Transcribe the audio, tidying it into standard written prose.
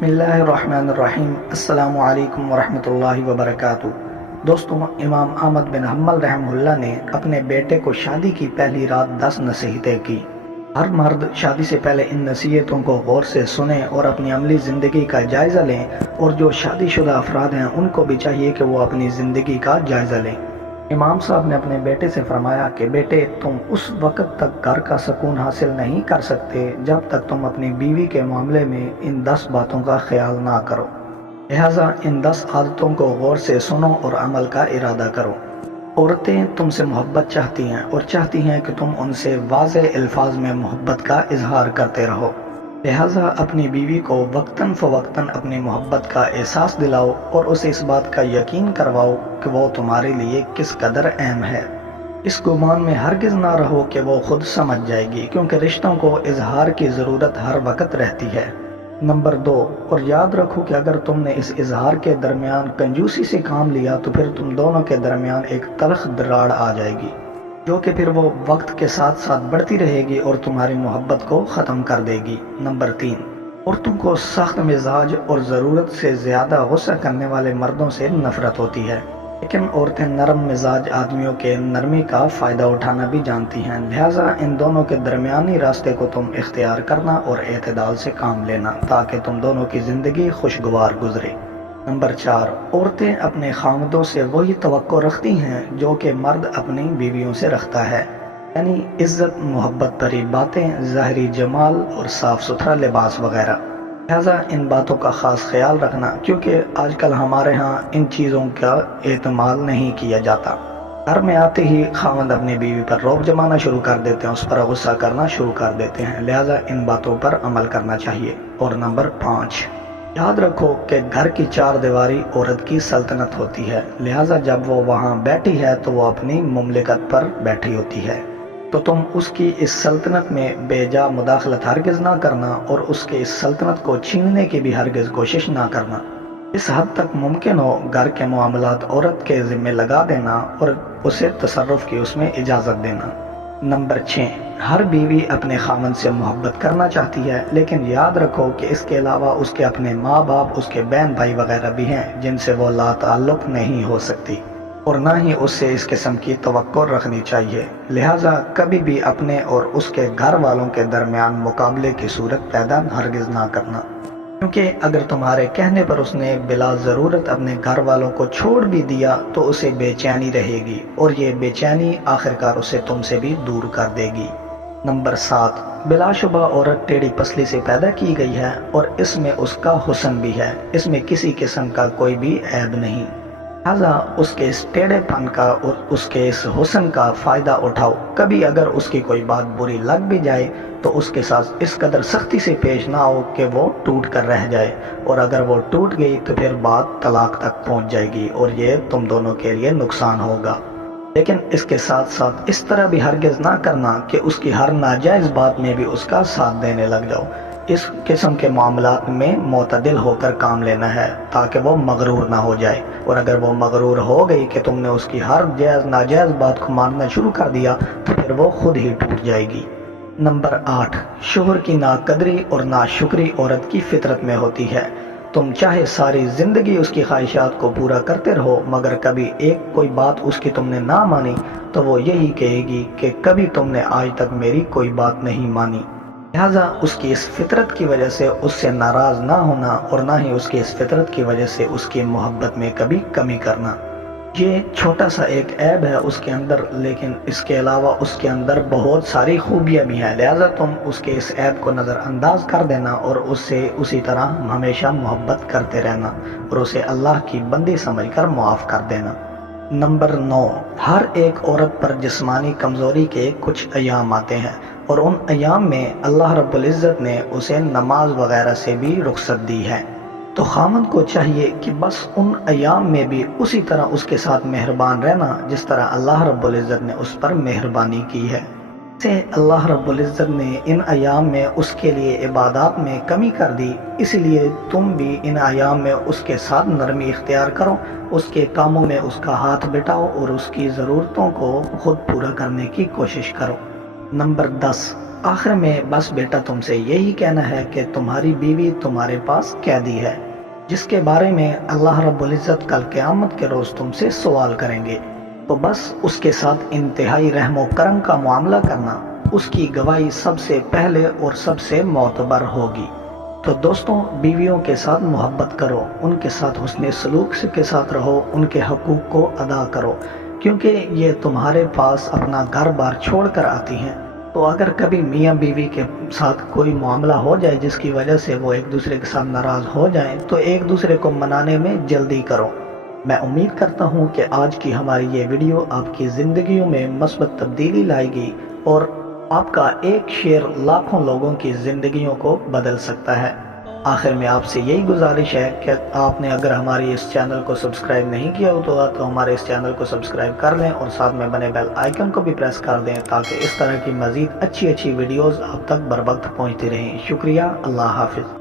بسم اللہ الرحمن الرحیم۔ السلام علیکم ورحمۃ اللہ وبرکاتہ۔ دوستوں، امام احمد بن حنبل رحمہ اللہ نے اپنے بیٹے کو شادی کی پہلی رات 10 نصیحتیں کی۔ ہر مرد شادی سے پہلے ان نصیحتوں کو غور سے سنیں اور اپنی عملی زندگی کا جائزہ لیں، اور جو شادی شدہ افراد ہیں ان کو بھی چاہیے کہ وہ اپنی زندگی کا جائزہ لیں۔ امام صاحب نے اپنے بیٹے سے فرمایا کہ بیٹے، تم اس وقت تک گھر کا سکون حاصل نہیں کر سکتے جب تک تم اپنی بیوی کے معاملے میں ان 10 باتوں کا خیال نہ کرو، لہٰذا ان 10 عادتوں کو غور سے سنو اور عمل کا ارادہ کرو۔ عورتیں تم سے محبت چاہتی ہیں اور چاہتی ہیں کہ تم ان سے واضح الفاظ میں محبت کا اظہار کرتے رہو، لہٰذا اپنی بیوی کو وقتاً فوقتاً اپنی محبت کا احساس دلاؤ اور اسے اس بات کا یقین کرواؤ کہ وہ تمہارے لیے کس قدر اہم ہے۔ اس گمان میں ہرگز نہ رہو کہ وہ خود سمجھ جائے گی، کیونکہ رشتوں کو اظہار کی ضرورت ہر وقت رہتی ہے۔ نمبر 2، اور یاد رکھو کہ اگر تم نے اس اظہار کے درمیان کنجوسی سے کام لیا تو پھر تم دونوں کے درمیان ایک تلخ دراڑ آ جائے گی، جو کہ پھر وہ وقت کے ساتھ ساتھ بڑھتی رہے گی اور تمہاری محبت کو ختم کر دے گی۔ نمبر 3، عورتوں کو سخت مزاج اور ضرورت سے زیادہ غصہ کرنے والے مردوں سے نفرت ہوتی ہے، لیکن عورتیں نرم مزاج آدمیوں کے نرمی کا فائدہ اٹھانا بھی جانتی ہیں، لہٰذا ان دونوں کے درمیانی راستے کو تم اختیار کرنا اور اعتدال سے کام لینا تاکہ تم دونوں کی زندگی خوشگوار گزرے۔ نمبر 4، عورتیں اپنے خاوندوں سے وہی توقع رکھتی ہیں جو کہ مرد اپنی بیویوں سے رکھتا ہے، یعنی عزت، محبت بھری باتیں، ظاہری جمال اور صاف ستھرا لباس وغیرہ۔ لہٰذا ان باتوں کا خاص خیال رکھنا، کیونکہ آج کل ہمارے ہاں ان چیزوں کا اعتماد نہیں کیا جاتا۔ گھر میں آتے ہی خاوند اپنی بیوی پر رعب جمانا شروع کر دیتے ہیں، اس پر غصہ کرنا شروع کر دیتے ہیں، لہٰذا ان باتوں پر عمل کرنا چاہیے۔ اور نمبر 5، یاد رکھو کہ گھر کی 4 دیواری عورت کی سلطنت ہوتی ہے، لہٰذا جب وہ وہاں بیٹھی ہے تو وہ اپنی مملکت پر بیٹھی ہوتی ہے، تو تم اس کی اس سلطنت میں بے جا مداخلت ہرگز نہ کرنا اور اس کے اس سلطنت کو چھیننے کی بھی ہرگز کوشش نہ کرنا۔ اس حد تک ممکن ہو گھر کے معاملات عورت کے ذمہ لگا دینا اور اسے تصرف کی اس میں اجازت دینا۔ نمبر 6، ہر بیوی اپنے خاوند سے محبت کرنا چاہتی ہے، لیکن یاد رکھو کہ اس کے علاوہ اس کے اپنے ماں باپ، اس کے بہن بھائی وغیرہ بھی ہیں جن سے وہ لا تعلق نہیں ہو سکتی، اور نہ ہی اس سے اس قسم کی توقع رکھنی چاہیے، لہٰذا کبھی بھی اپنے اور اس کے گھر والوں کے درمیان مقابلے کی صورت پیدا ہرگز نہ کرنا، کیونکہ اگر تمہارے کہنے پر اس نے بلا ضرورت اپنے گھر والوں کو چھوڑ بھی دیا تو اسے بے چینی رہے گی، اور یہ بے چینی آخرکار اسے تم سے بھی دور کر دے گی۔ نمبر 7، بلا شبہ عورت ٹیڑھی پسلی سے پیدا کی گئی ہے اور اس میں اس کا حسن بھی ہے، اس میں کسی قسم کا کوئی بھی عیب نہیں، لہٰذا اس کے اس ٹیڑھے پن کا اور اس کے اس حسن کا فائدہ اٹھاؤ۔ کبھی اگر اس کی کوئی بات بری لگ بھی جائے تو اس کے ساتھ اس قدر سختی سے پیش نہ ہو کہ وہ ٹوٹ کر رہ جائے، اور اگر وہ ٹوٹ گئی تو پھر بات طلاق تک پہنچ جائے گی اور یہ تم دونوں کے لیے نقصان ہوگا۔ لیکن اس کے ساتھ ساتھ اس طرح بھی ہرگز نہ کرنا کہ اس کی ہر ناجائز بات میں بھی اس کا ساتھ دینے لگ جاؤ۔ اس قسم کے معاملات میں معتدل ہو کر کام لینا ہے تاکہ وہ مغرور نہ ہو جائے، اور اگر وہ مغرور ہو گئی کہ تم نے اس کی ہر جائز ناجائز بات کو ماننا شروع کر دیا تو پھر وہ خود ہی ٹوٹ جائے گی۔ نمبر 8، شوہر کی ناقدری اور ناشکری عورت کی فطرت میں ہوتی ہے۔ تم چاہے ساری زندگی اس کی خواہشات کو پورا کرتے رہو، مگر کبھی کوئی بات اس کی تم نے نہ مانی تو وہ یہی کہے گی کہ کبھی تم نے آج تک میری کوئی بات نہیں مانی، لہٰذا اس کی اس فطرت کی وجہ سے اس سے ناراض نہ ہونا، اور نہ ہی اس کی اس فطرت کی وجہ سے اس کی محبت میں کبھی کمی کرنا۔ یہ چھوٹا سا ایک عیب ہے اس کے اندر، لیکن اس کے علاوہ اس کے اندر بہت ساری خوبیاں بھی ہیں، لہٰذا تم اس کے اس عیب کو نظر انداز کر دینا اور اس سے اسی طرح ہمیشہ محبت کرتے رہنا اور اسے اللہ کی بندی سمجھ کر معاف کر دینا۔ نمبر 9، ہر ایک عورت پر جسمانی کمزوری کے کچھ ایام آتے ہیں، اور ان ایام میں اللہ رب العزت نے اسے نماز وغیرہ سے بھی رخصت دی ہے، تو خاوند کو چاہیے کہ بس ان ایام میں بھی اسی طرح اس کے ساتھ مہربان رہنا جس طرح اللہ رب العزت نے اس پر مہربانی کی ہے۔ سے اللہ رب العزت نے ان ایام میں اس کے لیے عبادات میں کمی کر دی، اس لیے تم بھی ان ایام میں اس کے ساتھ نرمی اختیار کرو، اس کے کاموں میں اس کا ہاتھ بٹاؤ اور اس کی ضرورتوں کو خود پورا کرنے کی کوشش کرو۔ نمبر 10، آخر میں بس بیٹا تم سے یہی کہنا ہے کہ تمہاری بیوی تمہارے پاس قیدی ہے، جس کے بارے میں اللہ رب العزت کل قیامت کے روز تم سے سوال کریں گے، تو بس اس کے ساتھ انتہائی رحم و کرم کا معاملہ کرنا، اس کی گواہی سب سے پہلے اور سب سے معتبر ہوگی۔ تو دوستوں، بیویوں کے ساتھ محبت کرو، ان کے ساتھ حسن سلوک کے ساتھ رہو، ان کے حقوق کو ادا کرو، کیونکہ یہ تمہارے پاس اپنا گھر بار چھوڑ کر آتی ہیں۔ تو اگر کبھی میاں بیوی کے ساتھ کوئی معاملہ ہو جائے جس کی وجہ سے وہ ایک دوسرے کے ساتھ ناراض ہو جائیں، تو ایک دوسرے کو منانے میں جلدی کرو۔ میں امید کرتا ہوں کہ آج کی ہماری یہ ویڈیو آپ کی زندگیوں میں مثبت تبدیلی لائے گی اور آپ کا ایک شیئر لاکھوں لوگوں کی زندگیوں کو بدل سکتا ہے۔ آخر میں آپ سے یہی گزارش ہے کہ آپ نے اگر ہماری اس چینل کو سبسکرائب نہیں کیا ہو تو ہمارے اس چینل کو سبسکرائب کر لیں اور ساتھ میں بنے بیل آئیکن کو بھی پریس کر دیں تاکہ اس طرح کی مزید اچھی ویڈیوز آپ تک بر وقت پہنچتی رہیں۔ شکریہ، اللہ حافظ۔